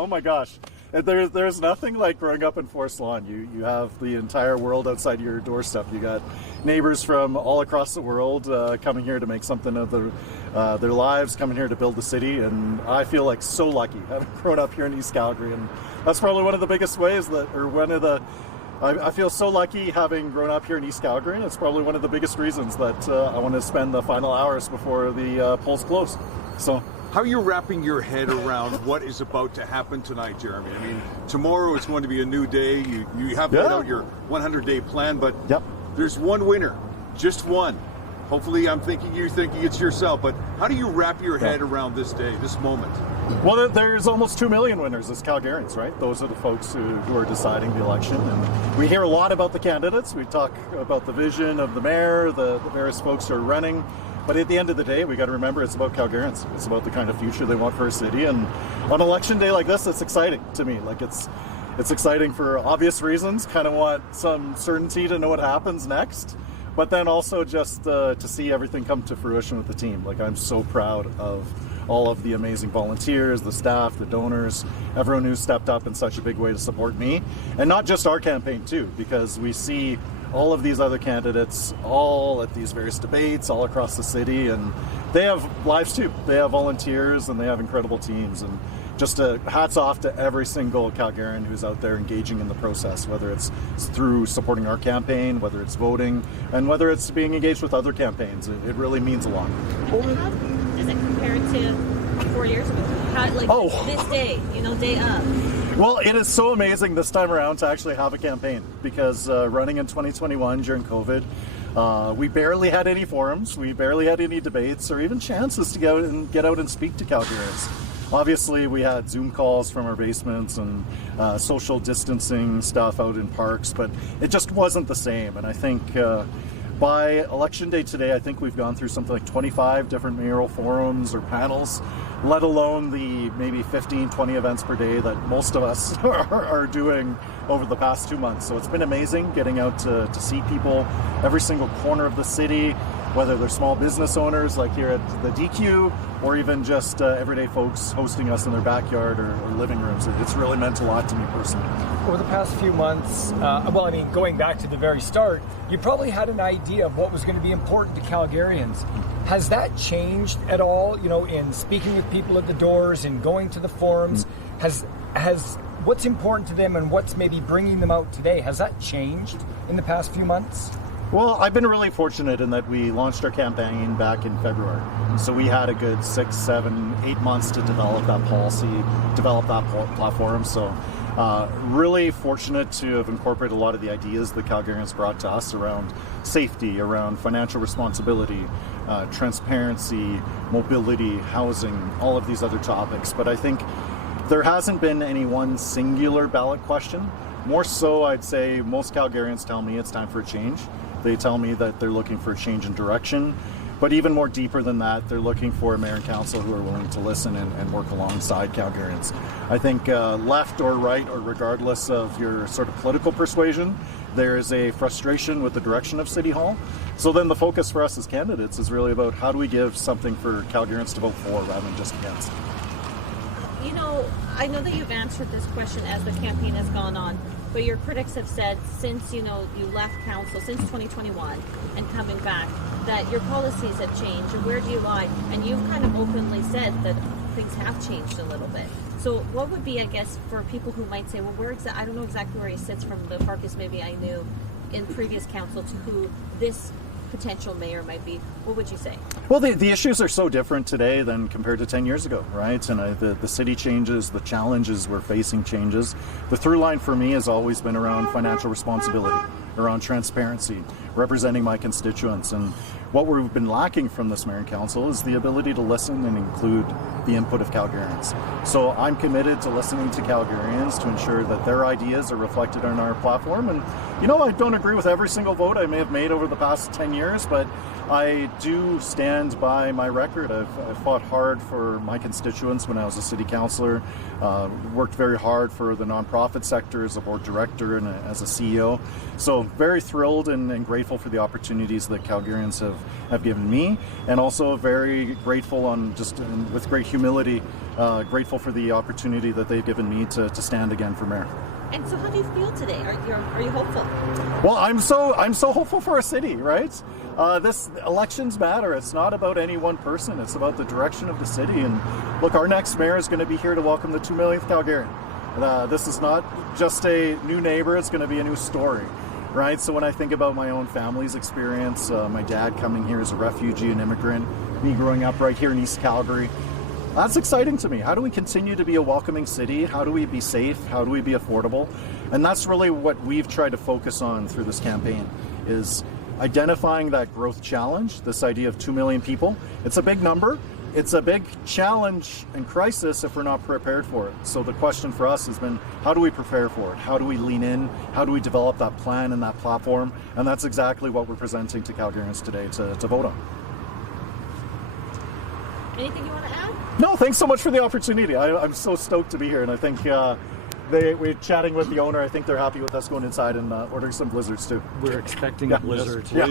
Oh my gosh. There's nothing like growing up in Forest Lawn. You have the entire world outside your doorstep. You got neighbors from all across the world coming here to make something of their lives, coming here to build the city. And I feel like so lucky having grown up here in East Calgary. And that's probably one of the biggest ways I feel so lucky having grown up here in East Calgary, and it's probably one of the biggest reasons that I want to spend the final hours before the polls close. So, how are you wrapping your head around what is about to happen tonight, Jeromy? I mean, tomorrow is going to be a new day. You have laid out your 100-day plan, but there's one winner, just one. Hopefully, you're thinking it's yourself, but how do you wrap your head around this day, this moment? Well, there's almost 2 million winners as Calgarians, right? Those are the folks who are deciding the election. And we hear a lot about the candidates. We talk about the vision of the mayor, the various folks who are running. But at the end of the day, we got to remember it's about Calgarians. It's about the kind of future they want for our city. And on election day like this, it's exciting to me. Like it's exciting for obvious reasons. Kind of want some certainty to know what happens next. But then also just to see everything come to fruition with the team. Like, I'm so proud of all of the amazing volunteers, the staff, the donors, everyone who stepped up in such a big way to support me. And not just our campaign too, because we see all of these other candidates all at these various debates all across the city, and they have lives too. They have volunteers and they have incredible teams. And just hats off to every single Calgarian who's out there engaging in the process, whether it's through supporting our campaign, whether it's voting, and whether it's being engaged with other campaigns. It really means a lot. How does it compare to 4 years ago? This day, day of? Well, it is so amazing this time around to actually have a campaign, because running in 2021 during COVID, we barely had any forums, we barely had any debates or even chances to get out and speak to Calgarians. Obviously, we had Zoom calls from our basements and social distancing stuff out in parks, but it just wasn't the same. And I think by election day today, I think we've gone through something like 25 different mayoral forums or panels, let alone the maybe 15, 20 events per day that most of us are doing over the past 2 months. So it's been amazing getting out to see people every single corner of the city, whether they're small business owners like here at the DQ, or even just everyday folks hosting us in their backyard or living rooms. It's really meant a lot to me personally. Over the past few months, going back to the very start, you probably had an idea of what was going to be important to Calgarians. Has that changed at all, in speaking with people at the doors and going to the forums? Has what's important to them and what's maybe bringing them out today, has that changed in the past few months? Well, I've been really fortunate in that we launched our campaign back in February. So we had a good 6, 7, 8 months to develop that policy, develop that platform. So really fortunate to have incorporated a lot of the ideas that Calgarians brought to us around safety, around financial responsibility, transparency, mobility, housing, all of these other topics. But I think there hasn't been any one singular ballot question. More so, I'd say most Calgarians tell me it's time for a change. They tell me that they're looking for a change in direction. But even more deeper than that, they're looking for a mayor and council who are willing to listen and work alongside Calgarians. I think left or right, or regardless of your sort of political persuasion, there is a frustration with the direction of City Hall. So then the focus for us as candidates is really about how do we give something for Calgarians to vote for rather than just against. I know that you've answered this question as the campaign has gone on, but your critics have said since you left council, since 2021 and coming back, that your policies have changed, or where do you lie? And you've kind of openly said that things have changed a little bit. So what would be, I guess, for people who might say, well, I don't know exactly where he sits from the Farkas maybe I knew in previous council to who this potential mayor might be, what would you say? Well, the issues are so different today than compared to 10 years ago, right? And the city changes, the challenges we're facing changes. The through line for me has always been around financial responsibility, around transparency, representing my constituents. And what we've been lacking from this mayor and council is the ability to listen and include the input of Calgarians. So I'm committed to listening to Calgarians to ensure that their ideas are reflected in our platform. And I don't agree with every single vote I may have made over the past 10 years, but I do stand by my record. I've fought hard for my constituents when I was a city councillor, worked very hard for the nonprofit sector as a board director and as a CEO. So very thrilled and grateful for the opportunities that Calgarians have given me, and also very grateful with great humility grateful for the opportunity that they've given me to stand again for mayor. And so, how do you feel today? Are you hopeful? Well, I'm so hopeful for our city, right? This elections matter. It's not about any one person. It's about the direction of the city. And look, our next mayor is going to be here to welcome the 2 millionth Calgarian. This is not just a new neighbor. It's going to be a new story, right? So when I think about my own family's experience, my dad coming here as a refugee and immigrant, me growing up right here in East Calgary, that's exciting to me. How do we continue to be a welcoming city? How do we be safe? How do we be affordable? And that's really what we've tried to focus on through this campaign, is identifying that growth challenge, this idea of 2 million people. It's a big number. It's a big challenge and crisis if we're not prepared for it. So the question for us has been, how do we prepare for it? How do we lean in? How do we develop that plan and that platform? And that's exactly what we're presenting to Calgarians today to vote on. Anything you want to add? No, thanks so much for the opportunity. I'm so stoked to be here, and I think we're chatting with the owner. I think they're happy with us going inside and ordering some blizzards too. We're expecting a blizzard. Yeah.